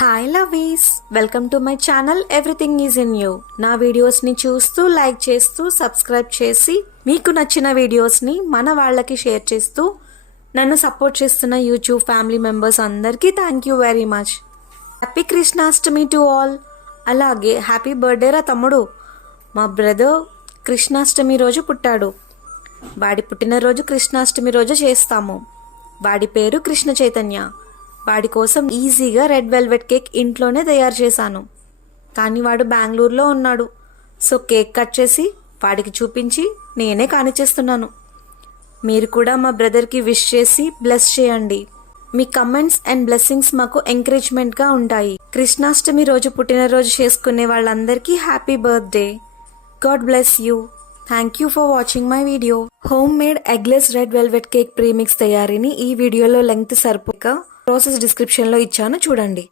Hi lovies, welcome to my channel everything is in you. నా వీడియోస్ని చూస్తూ like చేస్తూ సబ్స్క్రైబ్ చేసి మీకు నచ్చిన వీడియోస్ని మన వాళ్ళకి షేర్ చేస్తూ నన్ను సపోర్ట్ చేస్తున్న యూట్యూబ్ ఫ్యామిలీ మెంబర్స్ అందరికీ thank you very much. Happy Krishnashtami to all. అలాగే హ్యాపీ బర్త్డే రా తమ్ముడు. మా బ్రదర్ కృష్ణాష్టమి రోజు పుట్టాడు. వాడి పుట్టినరోజు కృష్ణాష్టమి రోజు చేస్తాము. వాడి పేరు కృష్ణ చైతన్య. వాడి కోసం ఈజీగా రెడ్ వెల్వెట్ కేక్ ఇంట్లోనే తయారు చేశాను. కానీ వాడు బెంగళూరులో ఉన్నాడు. సో కేక్ కట్ చేసి వాడికి చూపించి నేనే కానిచ్చేస్తున్నాను. మీరు కూడా మా బ్రదర్కి విష్ చేసి బ్లెస్ చేయండి. మీ కమెంట్స్ అండ్ బ్లెస్సింగ్స్ మాకు ఎంకరేజ్మెంట్గా ఉంటాయి. కృష్ణాష్టమి రోజు పుట్టినరోజు చేసుకునే వాళ్ళందరికీ happy birthday. God bless you. Thank you for watching my video. Home made eggless red velvet cake premix తయారీని ఈ వీడియోలో లెంగ్త్ సరిపోక ప్రాసెస్ డిస్క్రిప్షన్లో ఇచ్చాను, చూడండి.